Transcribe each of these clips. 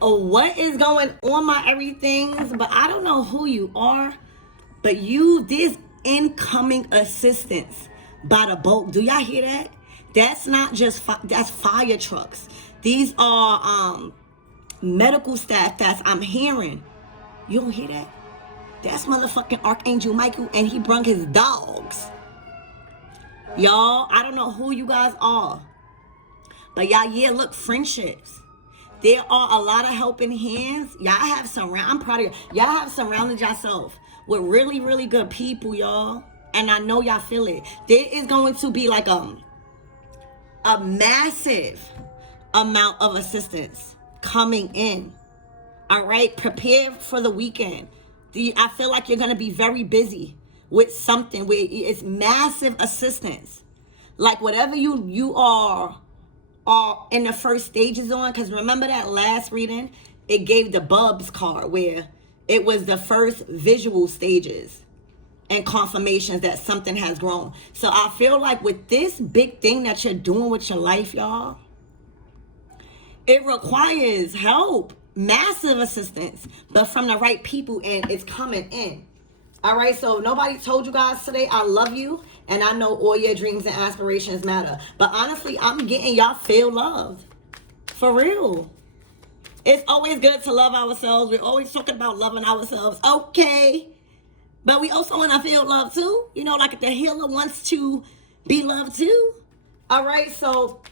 what is going on, my everythings? But I don't know who you are, but this incoming assistance by the boat. Do y'all hear that? That's not just that's fire trucks. These are medical staff that's I'm hearing. You don't hear that? That's motherfucking Archangel Michael, and he brung his dogs. Y'all, I don't know who you guys are, but y'all, yeah, look, friendships. There are a lot of helping hands. I'm proud of y'all have surrounded yourself with really, really good people, y'all. And I know y'all feel it. There is going to be like a massive amount of assistance coming in. All right, prepare for the weekend. I feel like you're going to be very busy with something where it's massive assistance. Like whatever you are in the first stages on, because remember that last reading, it gave the Bubs card where it was the first visual stages and confirmations that something has grown. So I feel like with this big thing that you're doing with your life, y'all, it requires help, massive assistance, but from the right people, and it's coming in. All right, so nobody told you guys today I love you, and I know all your dreams and aspirations matter. But honestly, I'm getting y'all feel loved. For real. It's always good to love ourselves. We're always talking about loving ourselves. Okay. But we also want to feel love too. You know, like the healer wants to be loved too. All right, so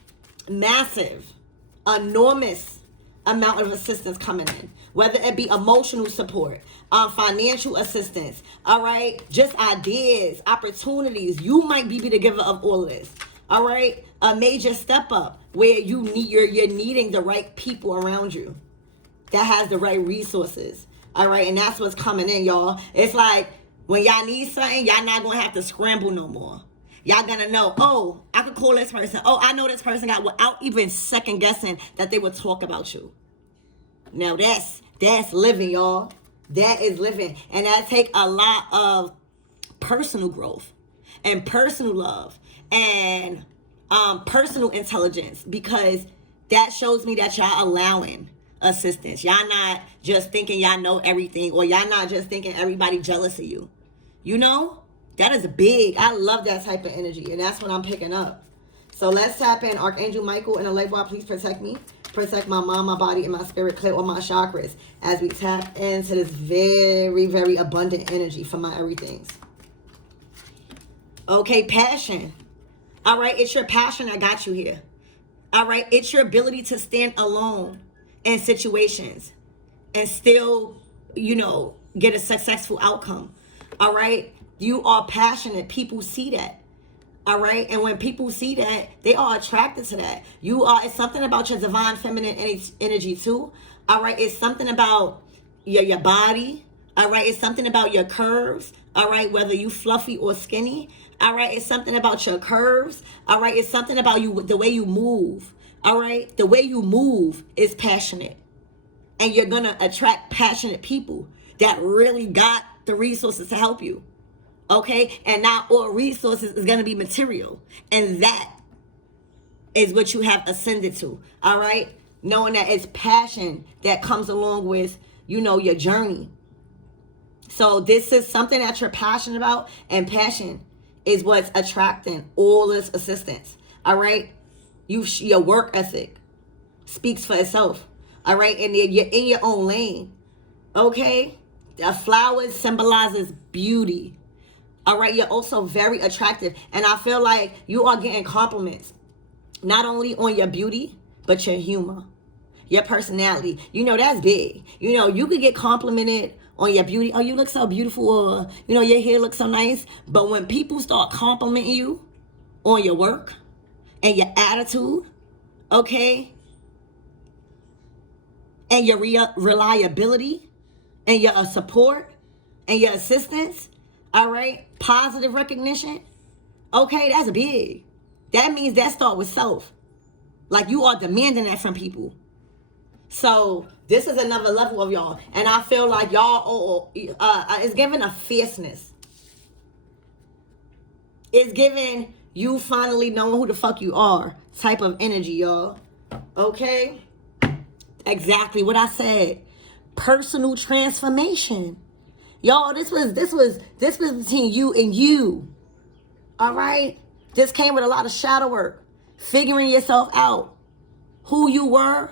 massive, enormous amount of assistance coming in, whether it be emotional support, financial assistance, all right, just ideas, opportunities. You might be the giver of all of this, all right. A major step up where you're needing the right people around you that has the right resources, all right. And that's what's coming in, y'all. It's like when y'all need something, y'all not gonna have to scramble no more. Y'all gonna know, oh, I could call this person. Oh, I know this person got, without even second guessing that they would talk about you. Now that's living, y'all. That is living. And that take a lot of personal growth and personal love and personal intelligence, because that shows me that y'all allowing assistance. Y'all not just thinking y'all know everything, or y'all not just thinking everybody jealous of you. You know? That is big. I love that type of energy, and that's what I'm picking up. So let's tap in. Archangel Michael and Alleged, please protect me. Protect my mind, my body, and my spirit. Clear all my chakras as we tap into this very, very abundant energy for my everythings. Okay, passion. All right, it's your passion that got you here. All right, it's your ability to stand alone in situations and still, get a successful outcome. All right. You are passionate. People see that. All right. And when people see that, they are attracted to that. It's something about your divine feminine energy too. All right. It's something about your body. All right. It's something about your curves. All right. Whether you fluffy or skinny. All right. It's something about your curves. All right. It's something about you, the way you move. All right. The way you move is passionate. And you're going to attract passionate people that really got the resources to help you. Okay, and not all resources is going to be material, and that is what you have ascended to. All right, knowing that it's passion that comes along with your journey. So this is something that you're passionate about, and passion is what's attracting all this assistance. All right, your work ethic speaks for itself. All right, and you're in your own lane. Okay, the flowers symbolizes beauty. All right, you're also very attractive. And I feel like you are getting compliments, not only on your beauty, but your humor, your personality. That's big. You could get complimented on your beauty. Oh, you look so beautiful. Or, your hair looks so nice. But when people start complimenting you on your work and your attitude, okay, and your reliability and your support and your assistance, all right, positive recognition, okay, that's big. That means that start with self. Like you are demanding that from people. So this is another level of y'all. And I feel like y'all, it's giving a fierceness. It's giving you finally knowing who the fuck you are type of energy, y'all. Okay? Exactly what I said. Personal transformation. Y'all, this was between you and you. All right? This came with a lot of shadow work. Figuring yourself out. Who you were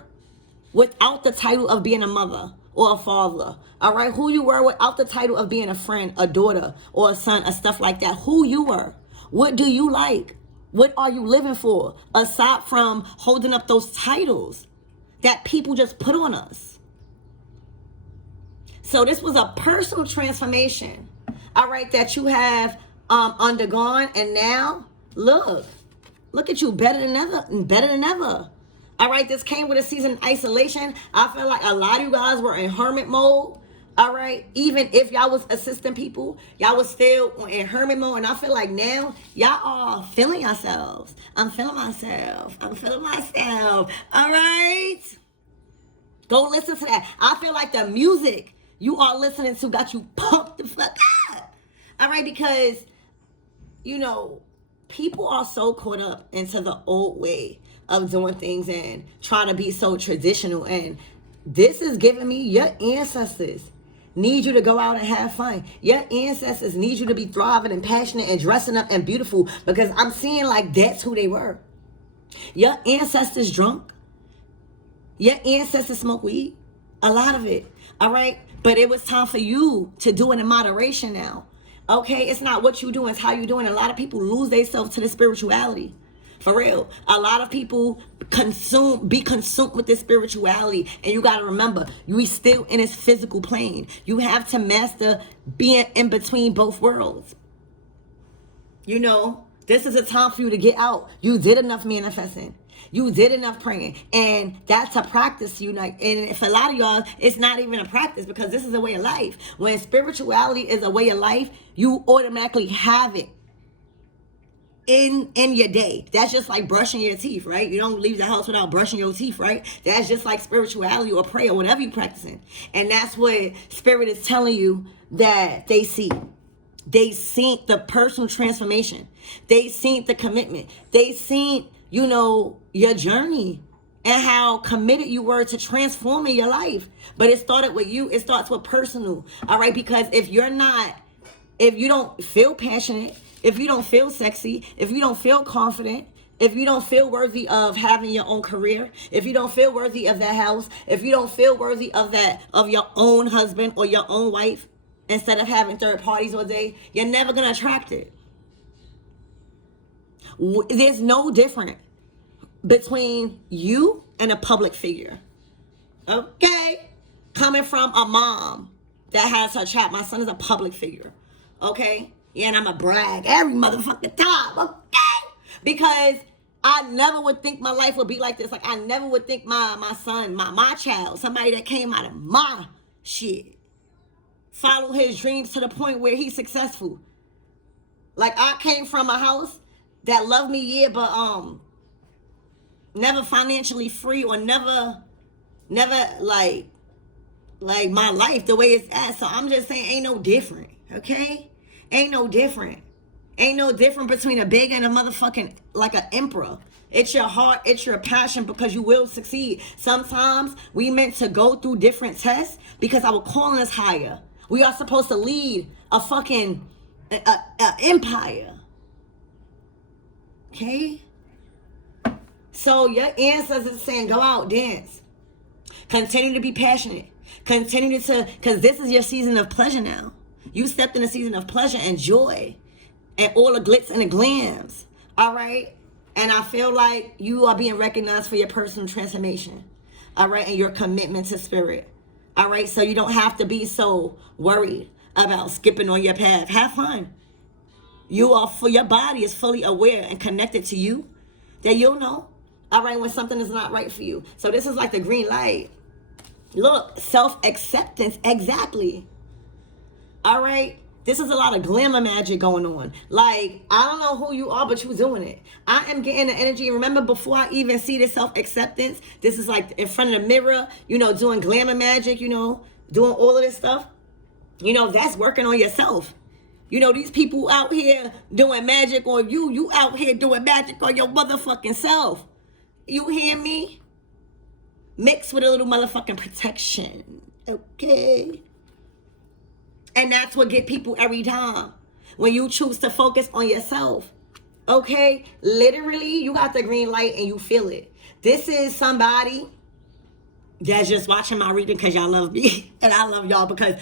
without the title of being a mother or a father. All right? Who you were without the title of being a friend, a daughter, or a son, or stuff like that. Who you were. What do you like? What are you living for? Aside from holding up those titles that people just put on us. So this was a personal transformation, all right, that you have undergone, and now look at you, better than ever. All right, this came with a season of isolation. I feel like a lot of you guys were in hermit mode. All right, even if y'all was assisting people, y'all was still in hermit mode, and I feel like now y'all are feeling yourselves. I'm feeling myself. All right, go listen to that. I feel like the music you are listening to got you pumped the fuck up. All right, because, you know, people are so caught up into the old way of doing things and trying to be so traditional. And this is giving me your ancestors need you to go out and have fun. Your ancestors need you to be thriving and passionate and dressing up and beautiful, because I'm seeing like that's who they were. Your ancestors drunk. Your ancestors smoke weed. A lot of it. All right. But it was time for you to do it in moderation now. Okay. It's not what you do, it's how you doing. A lot of people lose themselves to the spirituality. For real. A lot of people be consumed with this spirituality. And you got to remember, you still in this physical plane. You have to master being in between both worlds. You know, this is a time for you to get out. You did enough manifesting. You did enough praying. And that's a practice, you know. And for a lot of y'all, it's not even a practice, because this is a way of life. When spirituality is a way of life, you automatically have it in your day. That's just like brushing your teeth, right? You don't leave the house without brushing your teeth, right? That's just like spirituality or prayer, whatever you're practicing. And that's what Spirit is telling you that they see. They seen the personal transformation. They seen the commitment. They seen, you know, your journey and how committed you were to transforming your life. But it started with you. It starts with personal. All right? Because if you don't feel passionate, if you don't feel sexy, if you don't feel confident, if you don't feel worthy of having your own career, if you don't feel worthy of that house, if you don't feel worthy of your own husband or your own wife, instead of having third parties all day, you're never going to attract it. There's no difference between you and a public figure. Okay? Coming from a mom that has her child. My son is a public figure. Okay? Yeah, and I'm a brag every motherfucking time. Okay? Because I never would think my life would be like this. Like, I never would think my son, my child, somebody that came out of my shit, follow his dreams to the point where he's successful. Like, I came from a house that loved me, yeah, but never financially free, or never like my life the way it's at. So I'm just saying, ain't no different, okay? Ain't no different. Ain't no different between a big and a motherfucking, like an emperor. It's your heart, it's your passion, because you will succeed. Sometimes we meant to go through different tests because our calling is higher. We are supposed to lead a fucking empire. Okay? So your ancestors saying, go out, dance. Continue to be passionate. Continue to, because this is your season of pleasure now. You stepped in a season of pleasure and joy and all the glitz and the glams. All right? And I feel like you are being recognized for your personal transformation. All right? And your commitment to spirit. All right? So you don't have to be so worried about skipping on your path. Have fun. Your body is fully aware and connected to you, that you'll know, all right, when something is not right for you. So this is like the green light. Look, self-acceptance, exactly. All right? This is a lot of glamour magic going on. Like, I don't know who you are, but you're doing it. I am getting the energy. Remember, before I even see this self-acceptance, this is like in front of the mirror, you know, doing glamour magic, you know, doing all of this stuff. You know, that's working on yourself. You know, these people out here doing magic on you. You out here doing magic on your motherfucking self. You hear me? mixed with a little motherfucking protection. Okay? And that's what get people every time. When you choose to focus on yourself. Okay? Literally, you got the green light and you feel it. This is somebody that's just watching my reading because y'all love me. And I love y'all because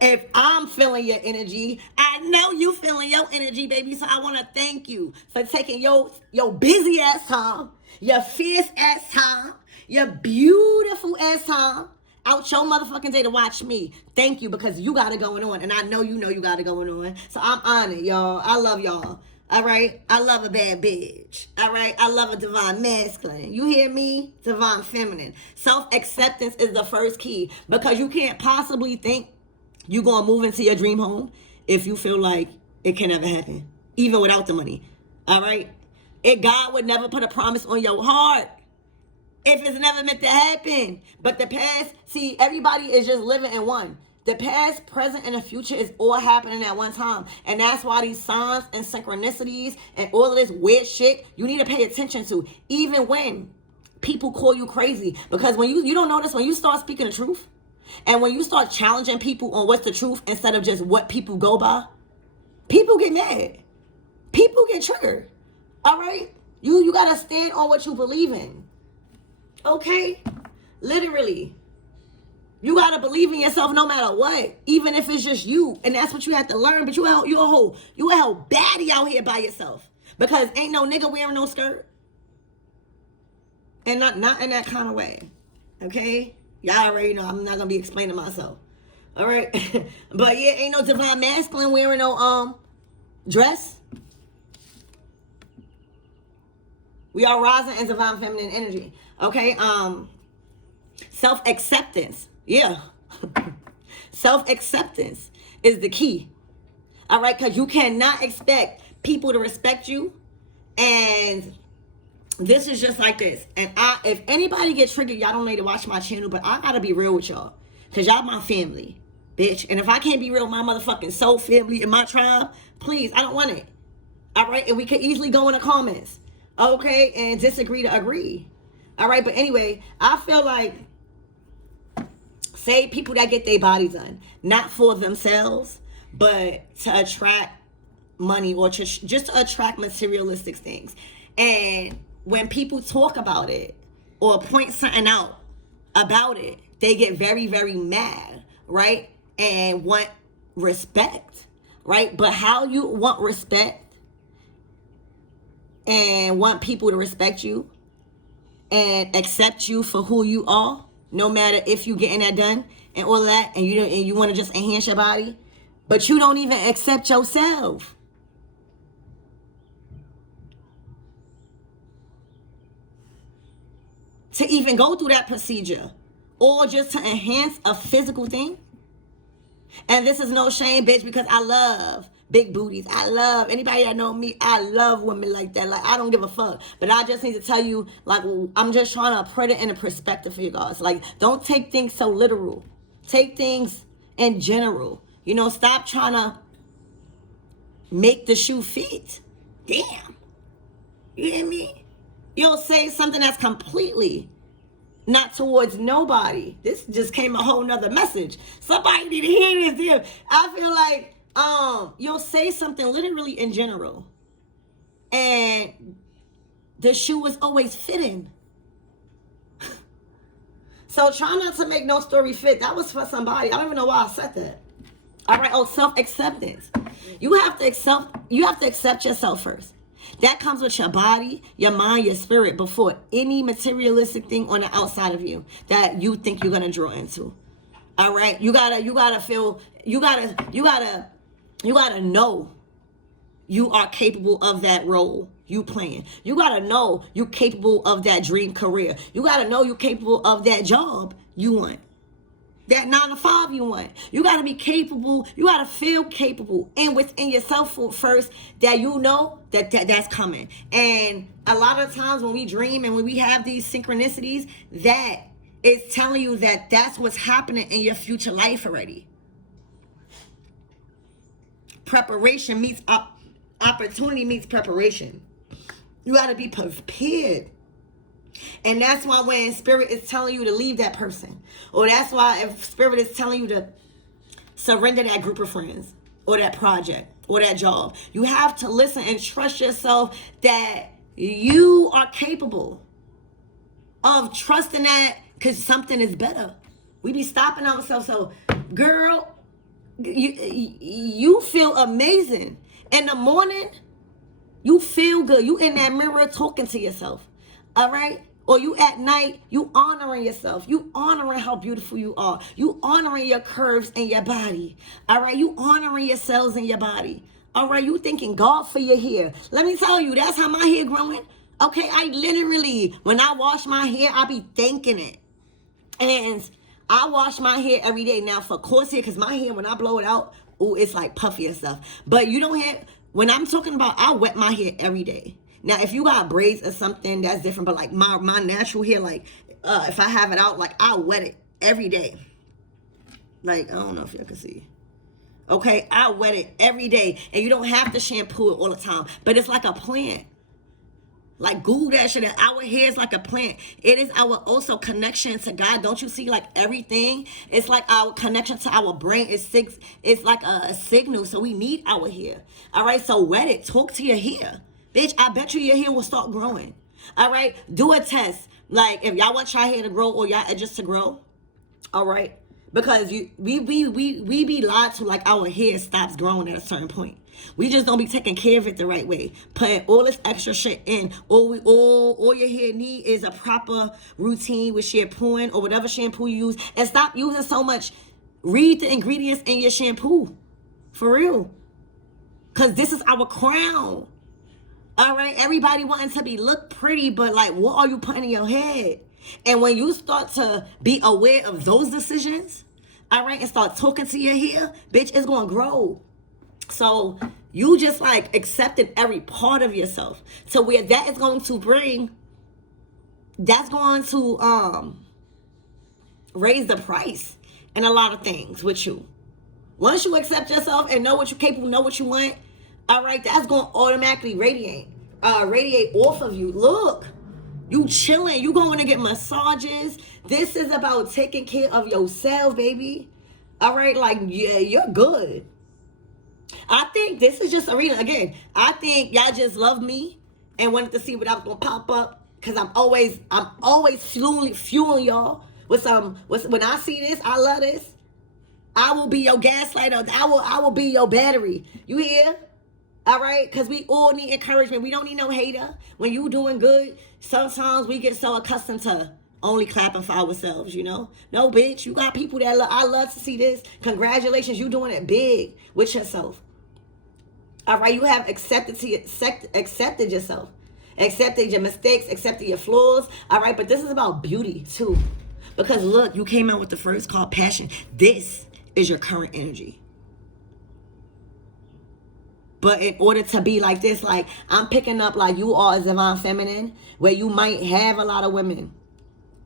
if I'm feeling your energy, I know you feeling your energy, baby. So I want to thank you for taking your busy ass time, your fierce ass time, your beautiful ass time out your motherfucking day to watch me. Thank you, because you got it going on. And I know you got it going on. So I'm honored, y'all. I love y'all. All right? I love a bad bitch. All right? I love a divine masculine. You hear me? Divine feminine. Self-acceptance is the first key, because you can't possibly think you're going to move into your dream home if you feel like it can never happen, even without the money. All right? God would never put a promise on your heart if it's never meant to happen. But the past, see, everybody is just living in one. The past, present, and the future is all happening at one time. And that's why these signs and synchronicities and all of this weird shit, you need to pay attention to. Even when people call you crazy. Because when you don't notice, when you start speaking the truth, and when you start challenging people on what's the truth instead of just what people go by, people get mad. People get triggered. All right? You got to stand on what you believe in. Okay? Literally. You got to believe in yourself no matter what. Even if it's just you. And that's what you have to learn. But you a whole baddie out here by yourself. Because ain't no nigga wearing no skirt. And not in that kind of way. Okay? Y'all already know I'm not going to be explaining myself. All right? But yeah, ain't no divine masculine wearing no dress. We are rising in divine feminine energy. Okay? Self-acceptance. Yeah. Self-acceptance is the key. All right? Because you cannot expect people to respect you. And this is just like this. And if anybody gets triggered, y'all don't need to watch my channel, but I gotta be real with y'all. Because y'all my family, bitch. And if I can't be real with my motherfucking soul family and my tribe, please, I don't want it. All right? And we could easily go in the comments. Okay? And disagree to agree. All right? But anyway, I feel like, say people that get their bodies done, not for themselves, but to attract money or just to attract materialistic things. And when people talk about it or point something out about it, they get very, very mad, right? And want respect, right? But how you want respect and want people to respect you and accept you for who you are, no matter if you getting that done and all that, and you want to just enhance your body, but you don't even accept yourself. To even go through that procedure, or just to enhance a physical thing. And this is no shame, bitch, because I love big booties. I love anybody that know me. I love women like that. Like, I don't give a fuck. But I just need to tell you, like, I'm just trying to put it in a perspective for you guys. Like, don't take things so literal. Take things in general. You know, stop trying to make the shoe fit. Damn. You hear me? You'll say something that's completely not towards nobody. This just came a whole nother message. Somebody need to hear this here. I feel like you'll say something literally in general, and the shoe is always fitting. So try not to make no story fit. That was for somebody. I don't even know why I said that. All right. Oh, self-acceptance. You have to accept yourself first. That comes with your body, your mind, your spirit, before any materialistic thing on the outside of you that you think you're gonna draw into. All right, you gotta know you are capable of that role you playing. You gotta know you're capable of that dream career. You gotta know you're capable of that job you want. That 9 to 5 you want. You got to be capable. You got to feel capable. And within yourself first, that you know that's coming. And a lot of times when we dream and when we have these synchronicities, that is telling you that that's what's happening in your future life already. Preparation meets opportunity meets preparation. You got to be prepared. And that's why when spirit is telling you to leave that person, or that's why if spirit is telling you to surrender that group of friends, or that project, or that job, you have to listen and trust yourself that you are capable of trusting that, because something is better. We be stopping ourselves. So, girl, you feel amazing. In the morning, you feel good. You in that mirror talking to yourself. All right? Or you at night, you honoring yourself. You honoring how beautiful you are. You honoring your curves in your body. All right? You honoring your cells in your body. All right? You thanking God for your hair. Let me tell you, that's how my hair growing. Okay? I literally, when I wash my hair, I be thanking it. And I wash my hair every day. Now, for coarse hair, because my hair, when I blow it out, oh, it's like puffy and stuff. But you don't have, when I'm talking about, I wet my hair every day. Now, if you got braids or something, that's different. But like my natural hair, like if I have it out, like I wet it every day. Like, I don't know if y'all can see. Okay, I wet it every day. And you don't have to shampoo it all the time. But it's like a plant. Like, Google that shit. Our hair is like a plant. It is our also connection to God. Don't you see, like, everything? It's like our connection to our brain. It's like a signal. So we need our hair. All right, so wet it. Talk to your hair. Bitch, I bet you your hair will start growing. All right, do a test. Like, if y'all want your hair to grow or y'all edges to grow, all right, because we be lied to, like our hair stops growing at a certain point. We just don't be taking care of it the right way. Putting all this extra shit in. All your hair need is a proper routine with shampooing or whatever shampoo you use, and stop using so much. Read the ingredients in your shampoo, for real, because this is our crown. All right, everybody wanting to look pretty, but like, what are you putting in your head? And when you start to be aware of those decisions, all right, and start talking to your hair, bitch, it's gonna grow. So you just like accepted every part of yourself to where that is going to bring, that's going to raise the price in a lot of things with you. Once you accept yourself and know what you're capable, know what you want, all right, that's going to automatically radiate off of you. Look, you chilling, you going to get massages. This is about taking care of yourself, baby. All right, like, yeah, you're good. I think this is just a reading. Again, I think y'all just love me and wanted to see what I was going to pop up, because I'm always fueling y'all with some, when I see this, I love this. I will be your gaslighter. I will be your battery. You hear? All right, because we all need encouragement. We don't need no hater. When you doing good, sometimes we get so accustomed to only clapping for ourselves, you know? No, bitch, you got people that I love to see this. Congratulations, you doing it big with yourself. All right, you have accepted yourself. Accepted your mistakes, accepted your flaws. All right, but this is about beauty too. Because look, you came out with the first card, passion. This is your current energy. But in order to be like this, like I'm picking up like you are a divine feminine, where you might have a lot of women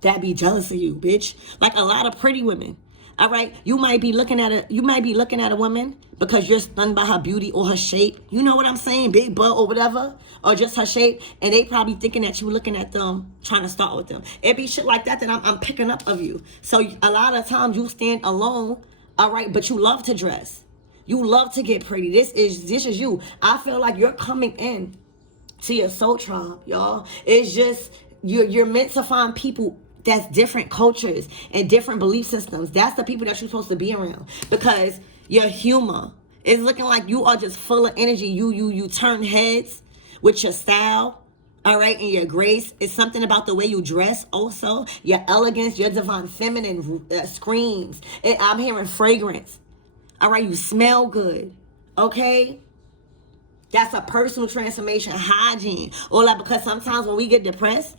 that be jealous of you, bitch. Like a lot of pretty women. All right, you might be looking at a woman because you're stunned by her beauty or her shape. You know what I'm saying? Big butt or whatever, or just her shape, and they probably thinking that you looking at them, trying to start with them. It be shit like that I'm picking up of you. So a lot of times you stand alone, all right, but you love to dress. You love to get pretty. This is you. I feel like you're coming in to your soul tribe, y'all. It's just you're meant to find people that's different cultures and different belief systems. That's the people that you're supposed to be around, because your humor is looking like you are just full of energy. You turn heads with your style, all right, and your grace. It's something about the way you dress also. Your elegance, your divine feminine screams. I'm hearing fragrance. All right, you smell good, okay? That's a personal transformation, hygiene. Or like, because sometimes when we get depressed,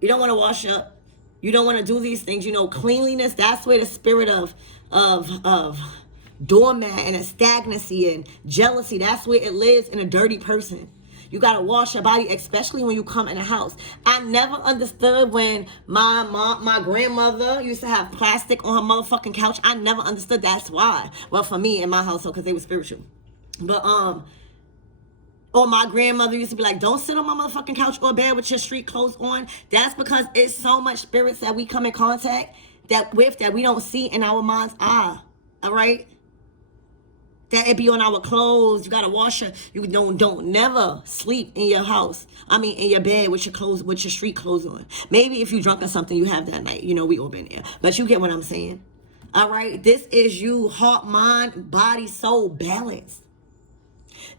you don't want to wash up. You don't want to do these things. You know, cleanliness, that's where the spirit of doormat and a stagnancy and jealousy, that's where it lives in a dirty person. You got to wash your body, especially when you come in a house. I never understood when my grandmother used to have plastic on her motherfucking couch. I never understood that's why. Well, for me in my household, because they were spiritual. But Or my grandmother used to be like, don't sit on my motherfucking couch or bed with your street clothes on. That's because it's so much spirits that we come in contact that we don't see in our mind's eye. All right? That it be on our clothes. You gotta wash your, you don't never sleep in your house. In your bed with your clothes, with your street clothes on. Maybe if you drunk or something, you have that night. You know, we all been there. But you get what I'm saying. All right? This is you, heart, mind, body, soul, balance.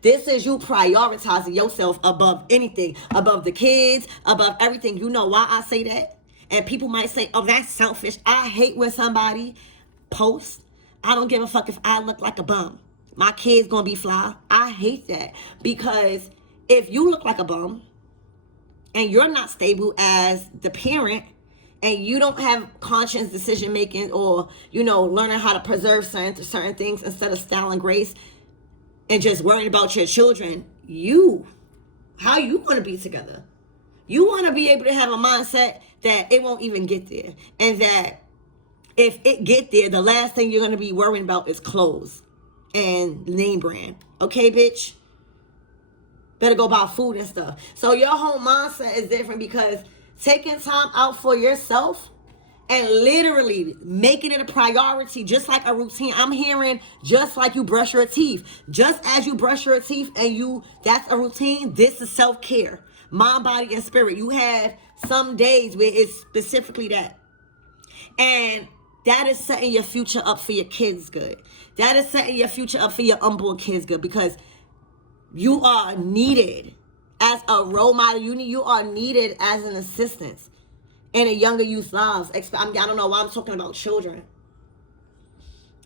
This is you prioritizing yourself above anything, above the kids, above everything. You know why I say that? And people might say, oh, that's selfish. I hate when somebody posts, I don't give a fuck if I look like a bum. My kid's gonna be fly. I hate that. Because if you look like a bum and you're not stable as the parent, and you don't have conscious decision making, or, you know, learning how to preserve certain things instead of style and grace, and just worrying about your children, how you want to be together? You want to be able to have a mindset that it won't even get there. And that if it get there, the last thing you're going to be worrying about is clothes and name brand. Okay, bitch? Better go buy food and stuff. So your whole mindset is different, because taking time out for yourself and literally making it a priority, just like a routine. I'm hearing just like you brush your teeth. Just as you brush your teeth and that's a routine, this is self-care. Mind, body, and spirit. You have some days where it's specifically that. And that is setting your future up for your kids good. That is setting your future up for your unborn kids good, because you are needed as a role model. You are needed as an assistance in a younger youth's lives. I don't know why I'm talking about children.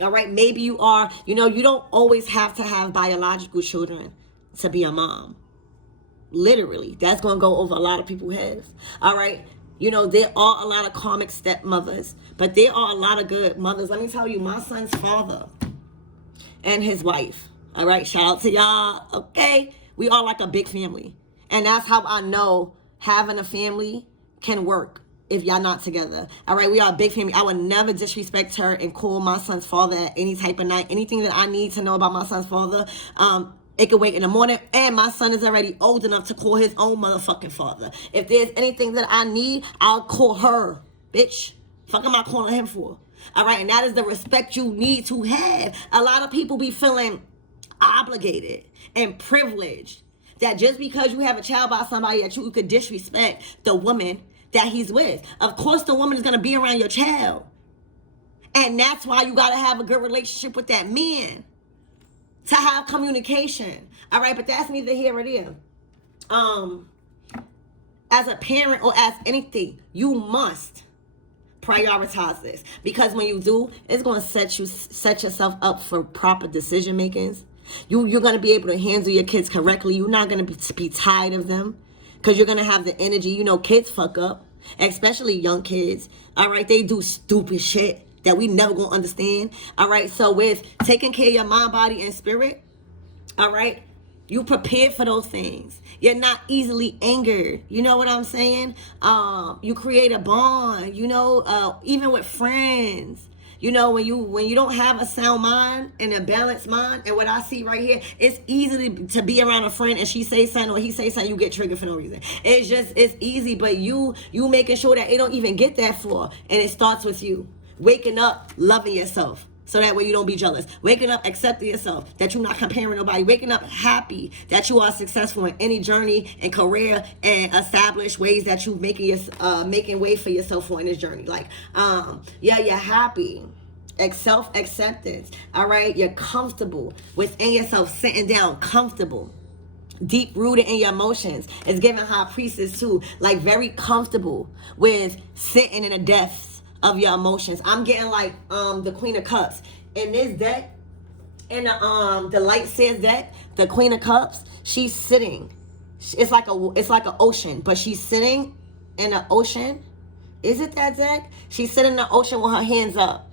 All right, maybe you are, you don't always have to have biological children to be a mom. Literally, that's going to go over a lot of people's heads. All right, there are a lot of karmic stepmothers, but there are a lot of good mothers. Let me tell you, my son's father and his wife, all right, shout out to y'all, okay? We are like a big family. And that's how I know having a family can work. If y'all not together. All right, we are a big family. I would never disrespect her and call my son's father at any type of night. Anything that I need to know about my son's father, it could wait in the morning. And my son is already old enough to call his own motherfucking father. If there's anything that I need, I'll call her. Bitch, fuck am I calling him for? All right, and that is the respect you need to have. A lot of people be feeling obligated and privileged that just because you have a child by somebody that you could disrespect the woman that he's with. Of course, the woman is going to be around your child. And that's why you got to have a good relationship with that man, to have communication. All right, but that's neither here nor there. As a parent or as anything, you must prioritize this, because when you do, it's going to set yourself up for proper decision makings. You're going to be able to handle your kids correctly. You're not going to be tired of them, because you're going to have the energy. Kids fuck up, especially young kids. All right, they do stupid shit that we never going to understand. All right, so with taking care of your mind, body, and spirit, all right, you prepared for those things. You're not easily angered. You know what I'm saying? You create a bond, even with friends. When you don't have a sound mind and a balanced mind, and what I see right here, it's easy to be around a friend and she say something or he say something, you get triggered for no reason. It's easy, but you making sure that it don't even get that far. And it starts with you waking up, loving yourself, so that way you don't be jealous. Waking up, accepting yourself, that you're not comparing nobody. Waking up happy that you are successful in any journey and career and established ways that you making way for yourself for in this journey. You're happy. Self-acceptance. All right, you're comfortable within yourself, sitting down, comfortable, deep rooted in your emotions. It's giving high priestess too, very comfortable with sitting in the depths of your emotions. I'm getting the Queen of Cups in this deck, in the Light Says deck. The Queen of Cups, she's sitting. It's like an ocean, but she's sitting in the ocean. Is it that deck? She's sitting in the ocean with her hands up.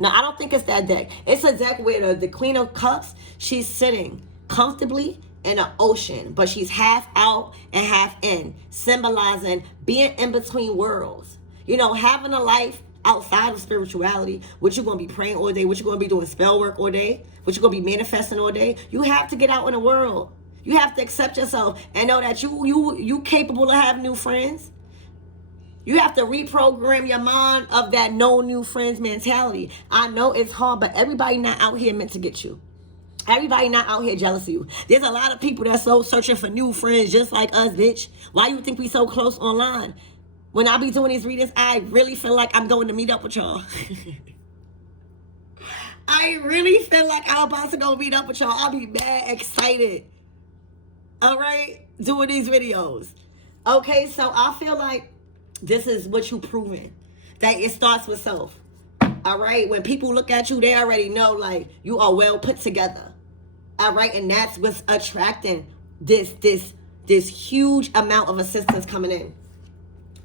No, I don't think it's that deck. It's a deck where the Queen of Cups, she's sitting comfortably in an ocean, but she's half out and half in, symbolizing being in between worlds. Having a life outside of spirituality, what you're going to be praying all day, what you're going to be doing spell work all day, what you're going to be manifesting all day. You have to get out in the world. You have to accept yourself and know that you capable of having new friends. You have to reprogram your mind of that no new friends mentality. I know it's hard, but everybody not out here meant to get you. Everybody not out here jealous of you. There's a lot of people that's so searching for new friends just like us, bitch. Why you think we so close online? When I be doing these readings, I really feel like I'm going to meet up with y'all. I really feel like I'm about to go meet up with y'all. I'll be mad excited. All right? Doing these videos. Okay, so I feel like this is what you proving. That it starts with self. All right? When people look at you, they already know, like, you are well put together. All right? And that's what's attracting this huge amount of assistance coming in.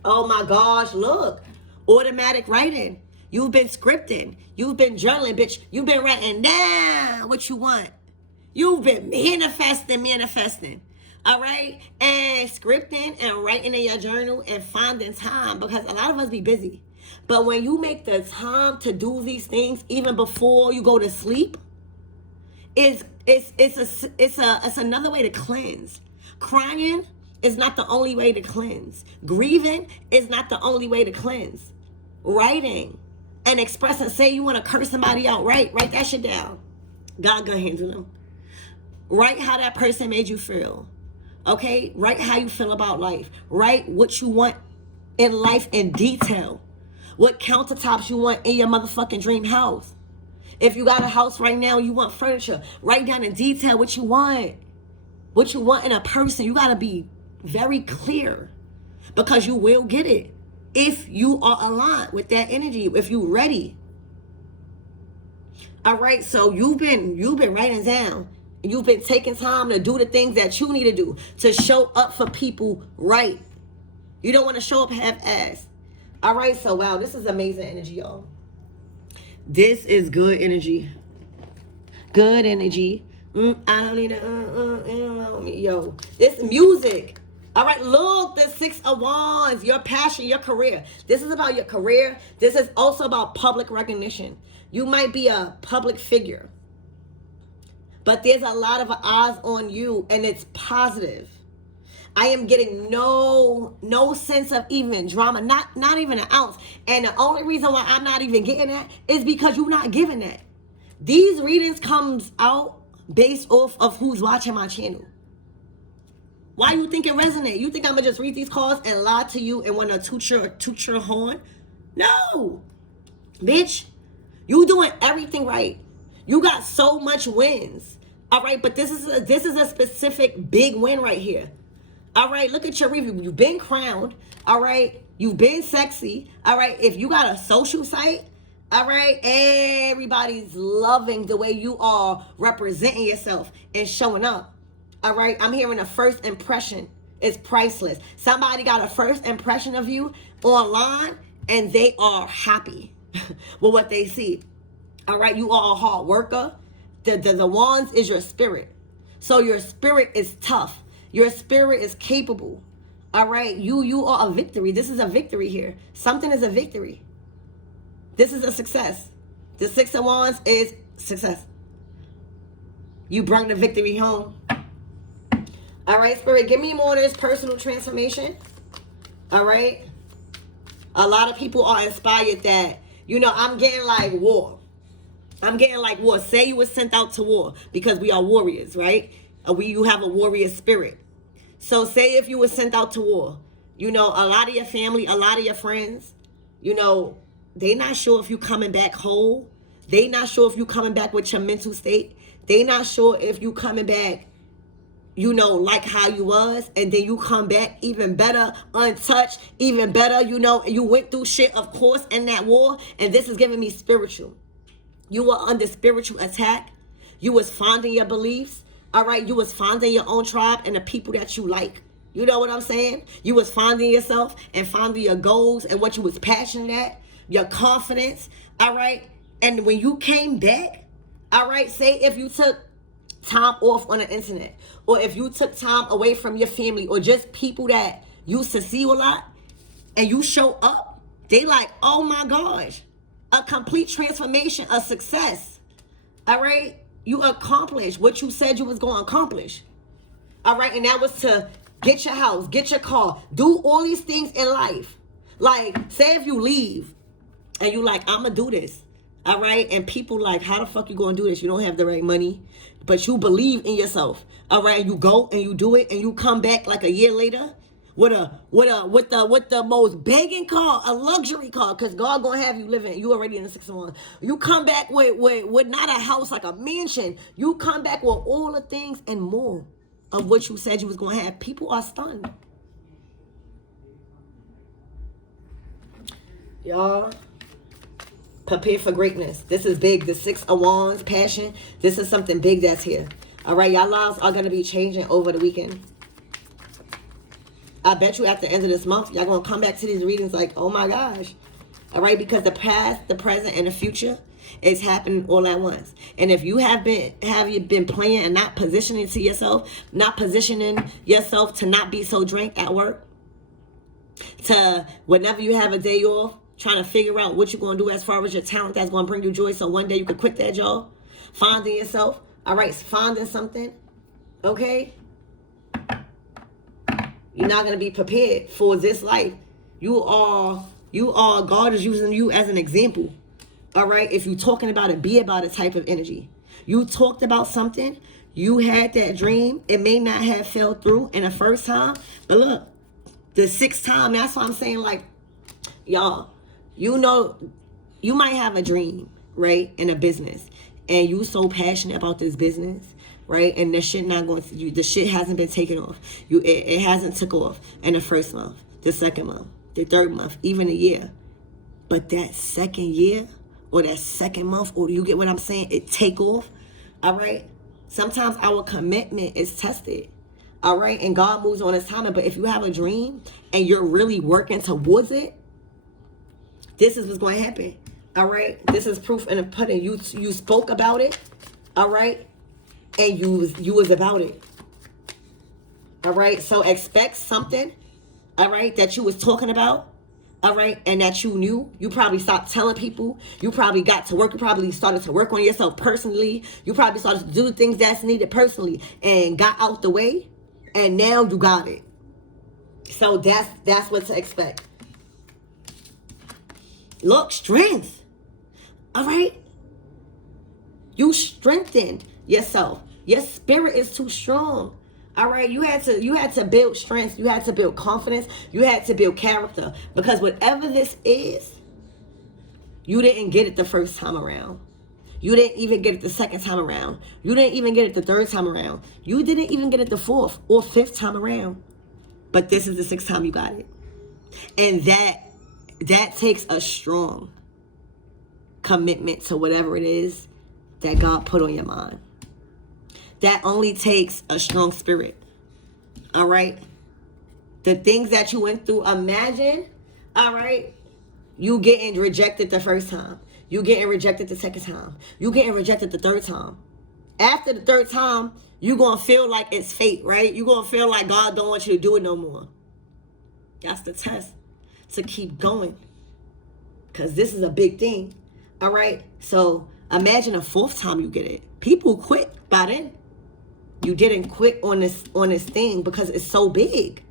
Oh my gosh, look. Automatic writing. You've been scripting. You've been journaling, bitch. You've been writing down what you want. You've been manifesting. All right? And scripting and writing in your journal and finding time, because a lot of us be busy. But when you make the time to do these things, even before you go to sleep, it's another way to cleanse. Crying is not the only way to cleanse. Grieving is not the only way to cleanse. Writing and expressing, say you want to curse somebody out, write that shit down. God gonna handle them. Write how that person made you feel. Okay? Write how you feel about life. Write what you want in life in detail. What countertops you want in your motherfucking dream house. If you got a house right now, you want furniture, write down in detail what you want. What you want in a person. You gotta be very clear, because you will get it if you are aligned with that energy, if you ready. All right, so you've been writing down. You've been taking time to do the things that you need to do to show up for people right. You don't want to show up half-ass. All right, so wow, this is amazing energy, y'all. This is good energy. Good energy. I don't need to, yo. This music. All right, look, the 6 of Wands, your passion, your career. This is about your career. This is also about public recognition. You might be a public figure, but there's a lot of eyes on you, and it's positive. I am getting no sense of even drama, not even an ounce. And the only reason why I'm not even getting that is because you're not giving that. These readings comes out based off of who's watching my channel. Why you think it resonate? You think I'm gonna just read these cards and lie to you and want to toot your horn? No, bitch. You doing everything right. You got so much wins. All right, but this is a specific big win right here. All right, look at your review. You've been crowned. All right, you've been sexy. All right, if you got a social site, all right, everybody's loving the way you are representing yourself and showing up. All right, I'm hearing a first impression is priceless. Somebody got a first impression of you online and they are happy with what they see. All right, you are a hard worker. The wands is your spirit. So your spirit is tough. Your spirit is capable. All right, you are a victory. This is a victory here. Something is a victory. This is a success. The 6 of Wands is success. You brought the victory home. All right, Spirit, give me more of this personal transformation. All right. A lot of people are inspired that, I'm getting like war. I'm getting like war. Say you were sent out to war, because we are warriors, right? You have a warrior spirit. So say if you were sent out to war, a lot of your family, a lot of your friends, they not sure if you coming back whole. They not sure if you coming back with your mental state. They not sure if you coming back, like how you was, and then you come back even better, untouched, even better, you went through shit, of course, in that war, and this is giving me spiritual. You were under spiritual attack. You was finding your beliefs, all right? You was finding your own tribe and the people that you like. You know what I'm saying? You was finding yourself and finding your goals and what you was passionate at, your confidence, all right? And when you came back, all right, say if you took time off on the internet, or if you took time away from your family, or just people that used to see you a lot, and you show up, they like, oh my gosh, a complete transformation, a success. All right, you accomplished what you said you was going to accomplish. All right, and that was to get your house, get your car, do all these things in life. Like, say if you leave and you like, I'm gonna do this. All right, and people like, how the fuck you gonna do this? You don't have the right money, but you believe in yourself. All right, and you go and you do it, and you come back like a year later with the most begging car, a luxury car, because God gonna have you living. You already in the 6-1. You come back with not a house, like a mansion. You come back with all the things and more of what you said you was gonna have. People are stunned. Y'all, prepare for greatness. This is big. The 6 of Wands, passion. This is something big that's here. All right, y'all lives are going to be changing over the weekend. I bet you at the end of this month, y'all going to come back to these readings like, oh my gosh. All right, because the past, the present, and the future is happening all at once. And if you have you been playing and not positioning to yourself, not positioning yourself to not be so drained at work, to whenever you have a day off, trying to figure out what you're going to do as far as your talent that's going to bring you joy, so one day you can quit that job, finding yourself, all right, finding something, okay? You're not going to be prepared for this life. You are, God is using you as an example, all right? If you're talking about it, be about it type of energy. You talked about something, you had that dream, it may not have fell through in the first time, but look, the 6th time, that's why I'm saying, like, y'all, you know, you might have a dream, right, in a business, and you so passionate about this business, right, and the shit not going to, the shit hasn't been taken off. It hasn't took off in the 1st month, the 2nd month, the 3rd month, even a year. But that 2nd year, or that 2nd month, or you get what I'm saying, it take off, all right? Sometimes our commitment is tested, all right? And God moves on His timing. But if you have a dream and you're really working towards it, this is what's going to happen, all right? This is proof in the pudding. You spoke about it, all right? And you was about it, all right? So expect something, all right, that you was talking about, all right, and that you knew. You probably stopped telling people. You probably got to work. You probably started to work on yourself personally. You probably started to do things that's needed personally and got out the way, and now you got it. So that's what to expect. Look, strength. All right? You strengthened yourself. Your spirit is too strong. All right? You had to build strength. You had to build confidence. You had to build character. Because whatever this is, you didn't get it the first time around. You didn't even get it the 2nd time around. You didn't even get it the 3rd time around. You didn't even get it the 4th or 5th time around. But this is the 6th time you got it. And that takes a strong commitment to whatever it is that God put on your mind. That only takes a strong spirit. All right? The things that you went through, imagine, all right, you getting rejected the 1st time. You getting rejected the 2nd time. You getting rejected the 3rd time. After the 3rd time, you going to feel like it's fate, right? You going to feel like God don't want you to do it no more. That's the test. To keep going, because this is a big thing. All right, so imagine a 4th time you get it. People quit by then. You didn't quit on this thing because it's so big.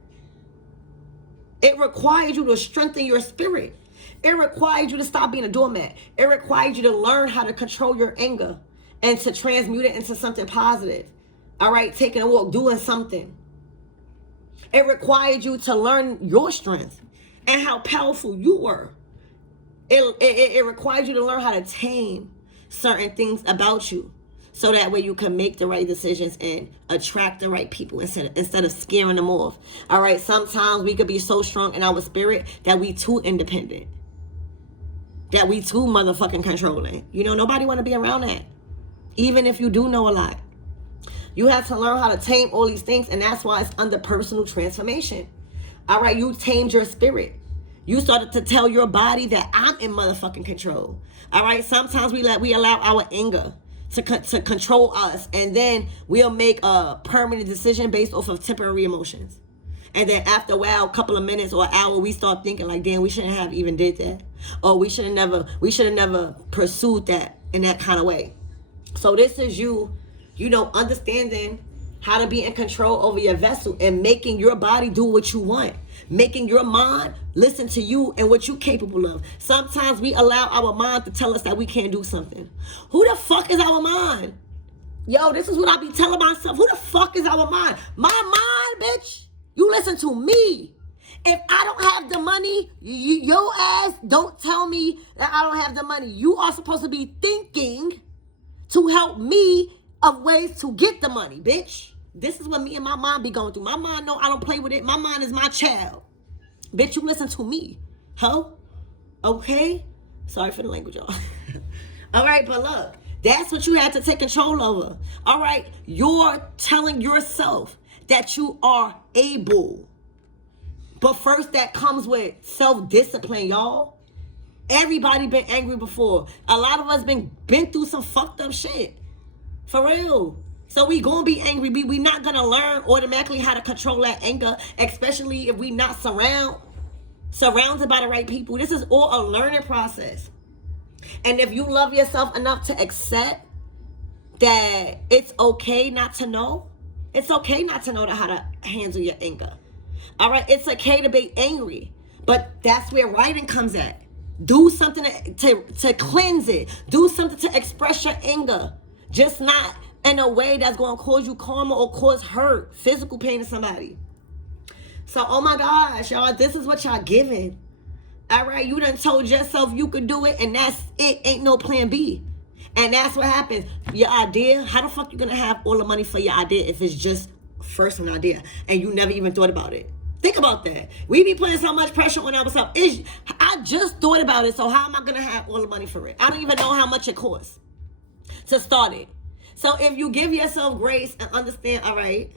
It required you to strengthen your spirit. It required you to stop being a doormat. It required you to learn how to control your anger and to transmute it into something positive. All right, taking a walk, doing something. It required you to learn your strength and how powerful you were. It requires you to learn how to tame certain things about you, so that way you can make the right decisions and attract the right people instead of scaring them off. All right, sometimes we could be so strong in our spirit that we too independent, that we too motherfucking controlling. You know, nobody want to be around that, even if you do know a lot. You have to learn how to tame all these things, and that's why it's under personal transformation. All right, you tamed your spirit. You started to tell your body that I'm in motherfucking control. All right, sometimes we allow our anger to control us, and then we'll make a permanent decision based off of temporary emotions. And then after a while, a couple of minutes or an hour, we start thinking like, damn, we shouldn't have even did that, or we should have never pursued that in that kind of way. So this is you know, understanding how to be in control over your vessel and making your body do what you want. Making your mind listen to you and what you're capable of. Sometimes we allow our mind to tell us that we can't do something. Who the fuck is our mind? Yo, this is what I be telling myself. Who the fuck is our mind? My mind, bitch. You listen to me. If I don't have the money, your ass don't tell me that I don't have the money. You are supposed to be thinking to help me of ways to get the money, bitch. This is what me and my mom be going through. My mom know I don't play with it. My mom is my child. Bitch, you listen to me. Huh? Okay? Sorry for the language, y'all. All right, but look. That's what you have to take control over. All right? You're telling yourself that you are able. But first, that comes with self-discipline, y'all. Everybody been angry before. A lot of us been through some fucked up shit. For real. So we gonna be angry. We not gonna learn automatically how to control that anger, especially if we not surrounded by the right people. This is all a learning process. And if you love yourself enough to accept that it's okay not to know, it's okay not to know how to handle your anger. All right, it's okay to be angry, but that's where writing comes at. Do something to cleanse it. Do something to express your anger. Just not in a way that's going to cause you karma or cause hurt, physical pain to somebody. So, oh my gosh, y'all, this is what y'all giving. All right, you done told yourself you could do it, and that's it. Ain't no plan B. And that's what happens. Your idea, how the fuck you going to have all the money for your idea if it's just first an idea and you never even thought about it? Think about that. We be putting so much pressure on ourselves. I just thought about it, so how am I going to have all the money for it? I don't even know how much it costs to start it. So if you give yourself grace and understand, all right,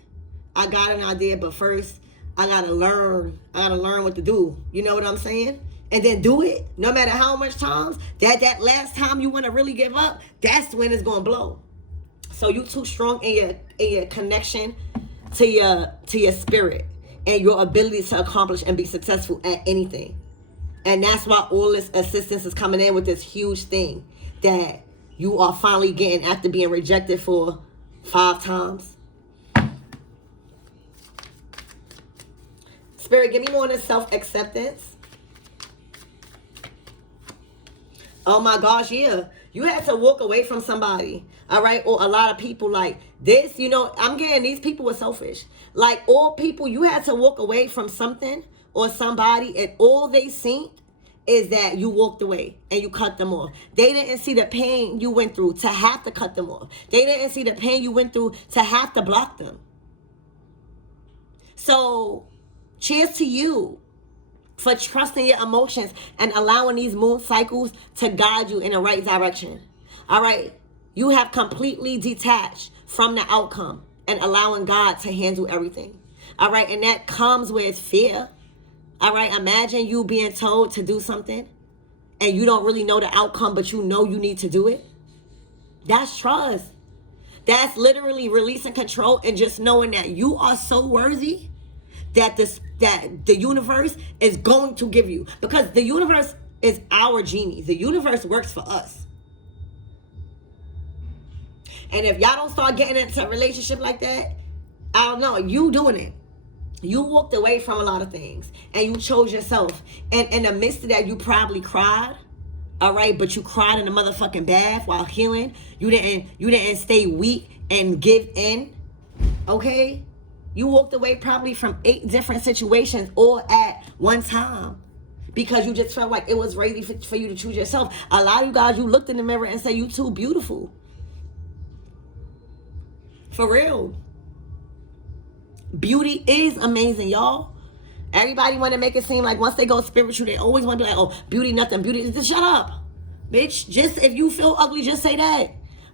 I got an idea, but first I got to learn what to do. You know what I'm saying? And then do it. No matter how much times, that last time you want to really give up, that's when it's going to blow. So you too strong in your connection to your spirit and your ability to accomplish and be successful at anything. And that's why all this assistance is coming in with this huge thing that you are finally getting after being rejected for 5 times. Spirit, give me more than self-acceptance. Oh my gosh, yeah. You had to walk away from somebody, all right? Or a lot of people like this, you know, I'm getting these people were selfish. Like all people, you had to walk away from something or somebody, and all they seen is that you walked away and you cut them off. They didn't see the pain you went through to have to cut them off. They didn't see the pain you went through to have to block them. So, cheers to you for trusting your emotions and allowing these moon cycles to guide you in the right direction. All right? You have completely detached from the outcome and allowing God to handle everything. All right? And that comes with fear. All right? Imagine you being told to do something and you don't really know the outcome, but you know you need to do it. That's trust. That's literally releasing control and just knowing that you are so worthy that the universe is going to give you. Because the universe is our genie. The universe works for us. And if y'all don't start getting into a relationship like that, I don't know, you doing it. You walked away from a lot of things and you chose yourself. And in the midst of that, you probably cried. All right, but you cried in the motherfucking bath while healing. You didn't stay weak and give in. Okay? You walked away probably from 8 different situations all at one time because you just felt like it was ready for you to choose yourself. A lot of you guys, you looked in the mirror and said, you too beautiful. For real. Beauty is amazing, y'all. Everybody want to make it seem like once they go spiritual, they always want to be like, oh, beauty, nothing. Beauty, just shut up. Bitch, just if you feel ugly, just say that.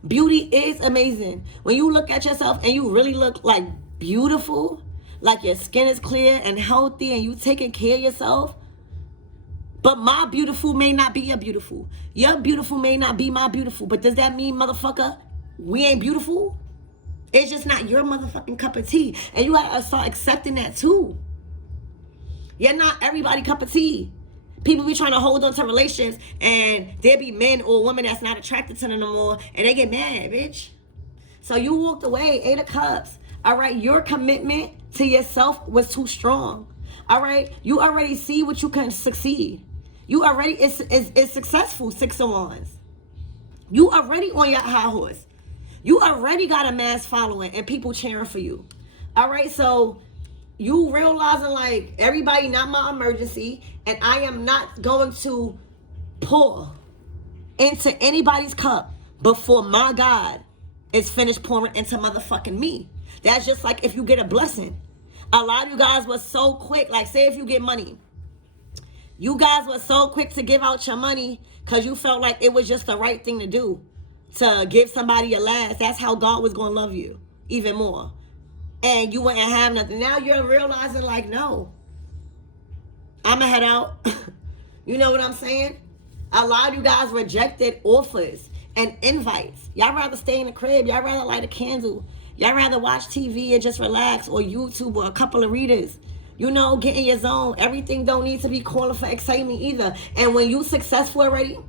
Beauty is amazing. When you look at yourself and you really look like beautiful, like your skin is clear and healthy and you taking care of yourself. But my beautiful may not be your beautiful. Your beautiful may not be my beautiful. But does that mean, motherfucker, we ain't beautiful? It's just not your motherfucking cup of tea. And you gotta start accepting that too. You're not everybody cup of tea. People be trying to hold on to relationships and there be men or women that's not attracted to them no more and they get mad, bitch. So you walked away, 8 of Cups. All right, your commitment to yourself was too strong. All right, you already see what you can succeed. You already is successful. Six of Wands. You already on your high horse. You already got a mass following and people cheering for you. All right, so you realizing like everybody not my emergency, and I am not going to pour into anybody's cup before my God is finished pouring into motherfucking me. That's just like if you get a blessing. A lot of you guys was so quick, like say if you get money, you guys were so quick to give out your money because you felt like it was just the right thing to do, to give somebody your last. That's how God was going to love you even more. And you wouldn't have nothing. Now you're realizing like, no, I'm going to head out. You know what I'm saying? A lot of you guys rejected offers and invites. Y'all rather stay in the crib. Y'all rather light a candle. Y'all rather watch TV and just relax, or YouTube, or a couple of readers. You know, get in your zone. Everything don't need to be calling for excitement either. And when you successful already,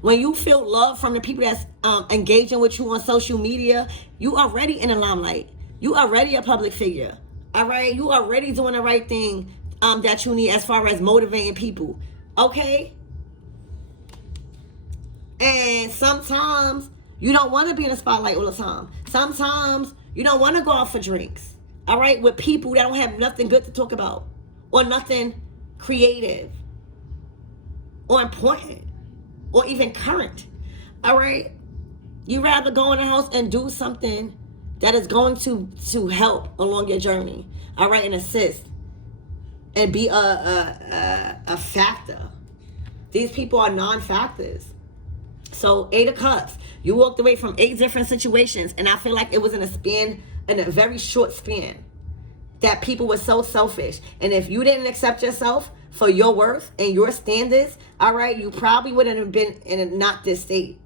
when you feel love from the people that's engaging with you on social media, you already in the limelight. You already a public figure. All right? You already doing the right thing that you need as far as motivating people. Okay? And sometimes you don't want to be in the spotlight all the time. Sometimes you don't want to go out for drinks, all right, with people that don't have nothing good to talk about, or nothing creative, or important, or even current, all right? You rather go in the house and do something that is going to help along your journey, all right, and assist, and be a factor. These people are non-factors. So 8 of Cups, you walked away from 8 different situations, and I feel like it was in a very short span, that people were so selfish. And if you didn't accept yourself for your worth and your standards, all right, you probably wouldn't have been in not this state.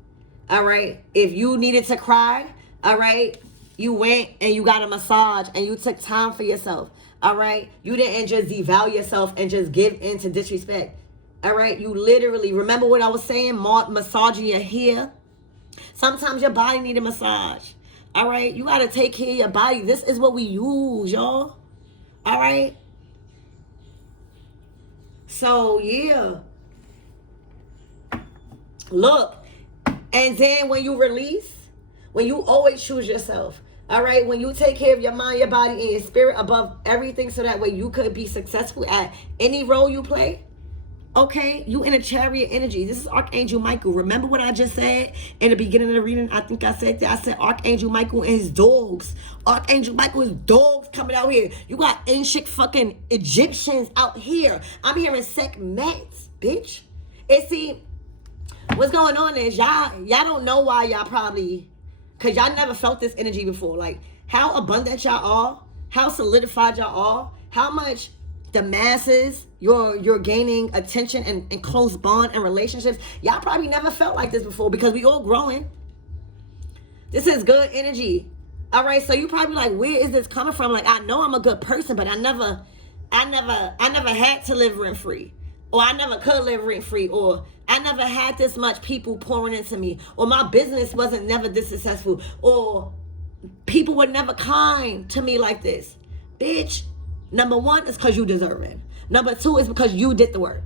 All right, if you needed to cry, all right, you went and you got a massage and you took time for yourself. All right, you didn't just devalue yourself and just give in to disrespect. All right, you literally, remember what I was saying, massaging your hair. Sometimes your body need a massage. All right, you got to take care of your body. This is what we use, y'all. All right. So, yeah. Look, and then when you release, when you always choose yourself, all right, when you take care of your mind, your body, and your spirit above everything, so that way you could be successful at any role you play. Okay, you in a chariot energy. This is Archangel Michael. Remember what I just said in the beginning of the reading? I think I said that. I said Archangel Michael and his dogs. Archangel Michael, his dogs coming out here. You got ancient fucking Egyptians out here. I'm hearing Sekhmet, bitch. And see, what's going on is y'all don't know why y'all probably, because y'all never felt this energy before. Like how abundant y'all are, how solidified y'all are, how much the masses, you're gaining attention and close bond and relationships. Y'all probably never felt like this before, because we all growing. This is good energy. All right, so you probably like, where is this coming from? Like, I know I'm a good person, but I never had to live rent free, or I never could live rent free, or I never had this much people pouring into me, or my business wasn't never this successful, or people were never kind to me like this. Bitch, number one is because you deserve it. Number two is because you did the work.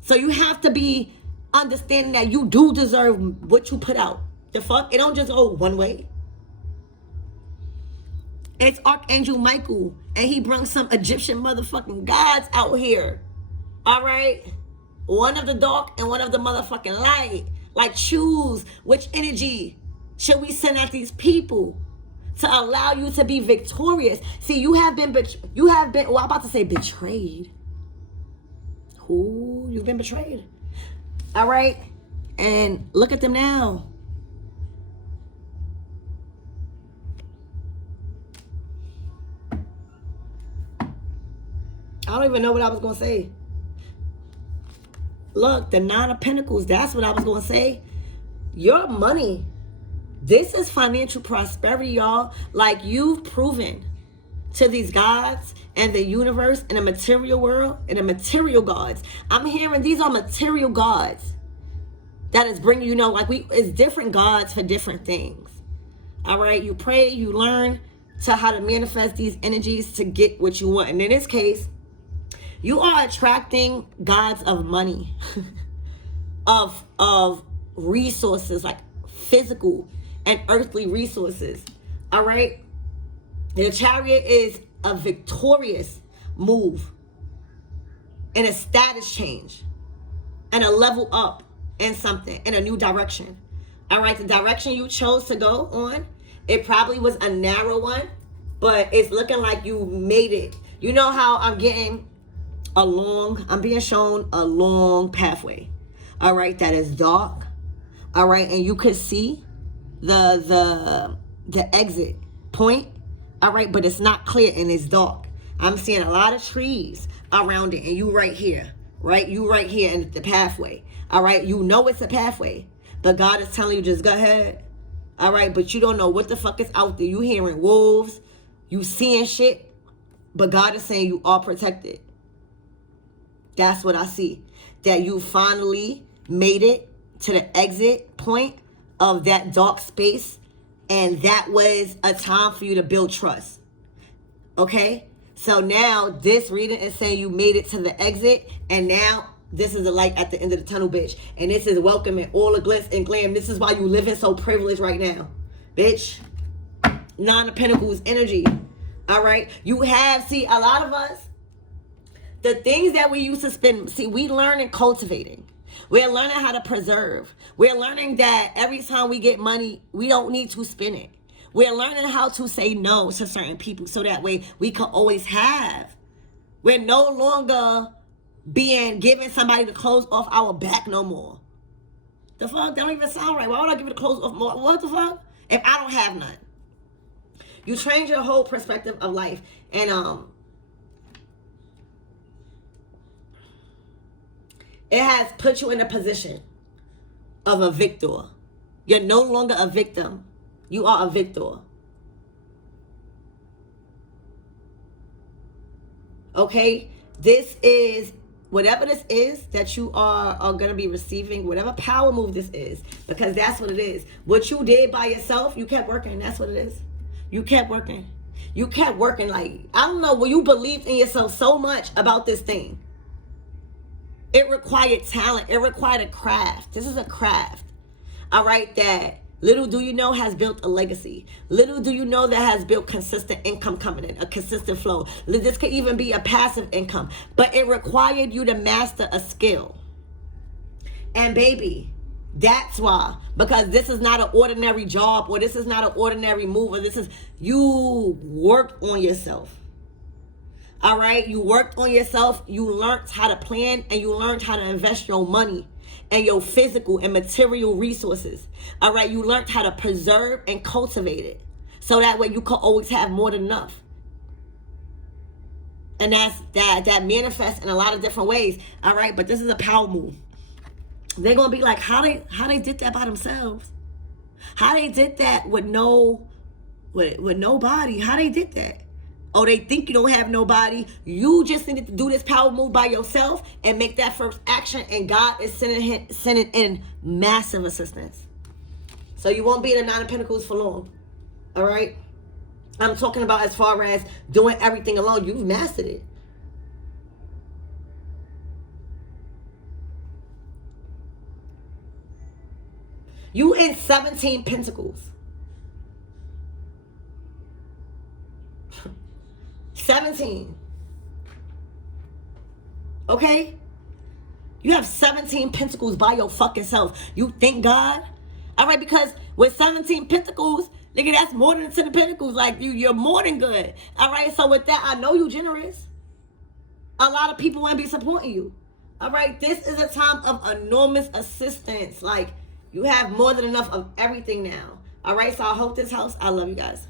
So you have to be understanding that you do deserve what you put out. The fuck? It don't just go one way. It's Archangel Michael, and he brings some Egyptian motherfucking gods out here. All right? One of the dark and one of the motherfucking light. Like, choose which energy should we send at these people to allow you to be victorious. See, you have been, well, I'm about to say betrayed. Ooh, you've been betrayed. All right? And look at them now. I don't even know what I was going to say. Look, the 9 of Pentacles, that's what I was going to say. Your money, this is financial prosperity, y'all. Like, you've proven to these gods and the universe and the material world and the material gods. I'm hearing these are material gods that is bringing, it's different gods for different things. All right, you pray, you learn to how to manifest these energies to get what you want. And in this case, you are attracting gods of money, of resources, like physical and earthly resources. All right? The Chariot is a victorious move and a status change and a level up in something, in a new direction. All right, the direction you chose to go on, it probably was a narrow one, but it's looking like you made it. You know how I'm getting I'm being shown a long pathway, all right, that is dark, all right, and you could see the exit point, all right, but it's not clear and it's dark. I'm seeing a lot of trees around it, and you right here, right? You right here in the pathway, all right? You know it's a pathway, but God is telling you just go ahead, all right? But you don't know what the fuck is out there. You hearing wolves, you seeing shit, but God is saying you are protected. That's what I see. That you finally made it to the exit point of that dark space, and that was a time for you to build trust. Okay? So now this reading is saying you made it to the exit, and now this is the light at the end of the tunnel, bitch. And this is welcoming all the glitz and glam. This is why you living so privileged right now, bitch. Nine of Pentacles energy. All right? You have, see, a lot of us, the things that we used to spend, see, we learning cultivating. We're learning how to preserve. We're learning that every time we get money, we don't need to spend it. We're learning how to say no to certain people so that way we can always have. We're no longer being giving somebody the clothes off our back no more. The fuck? That don't even sound right. Why would I give it the clothes off more? What the fuck? If I don't have none. You change your whole perspective of life. And it has put you in a position of a victor. You're no longer a victim. You are a victor. Okay? This is, whatever this is that you are going to be receiving, whatever power move this is, because that's what it is. What you did by yourself, you kept working. That's what it is. You kept working. You kept working like, I don't know, well, you believed in yourself so much about this thing. It required talent. It required a craft. This is a craft. All right, that little do you know has built a legacy. Little do you know that has built consistent income coming in, a consistent flow. This could even be a passive income, but it required you to master a skill. And baby, that's why, because this is not an ordinary job, or this is not an ordinary move, or this is, you worked on yourself. All right, you worked on yourself, you learned how to plan, and you learned how to invest your money and your physical and material resources. All right, you learned how to preserve and cultivate it, so that way you can always have more than enough. And that manifests in a lot of different ways. All right, but this is a power move. They're gonna be like, how they did that by themselves? How they did that with nobody? How they did that? Oh, they think you don't have nobody. You just needed to do this power move by yourself and make that first action, and God is sending in massive assistance. So you won't be in the Nine of Pentacles for long. All right? I'm talking about as far as doing everything alone. You've mastered it. You in 17 Pentacles. 17. Okay? You have 17 Pentacles by your fucking self. You thank God? All right, because with 17 Pentacles, nigga, that's more than 10 Pentacles. Like, you're more than good. All right, so with that, I know you generous. A lot of people want to be supporting you. All right, this is a time of enormous assistance. Like, you have more than enough of everything now. All right, so I hope this helps. I love you guys.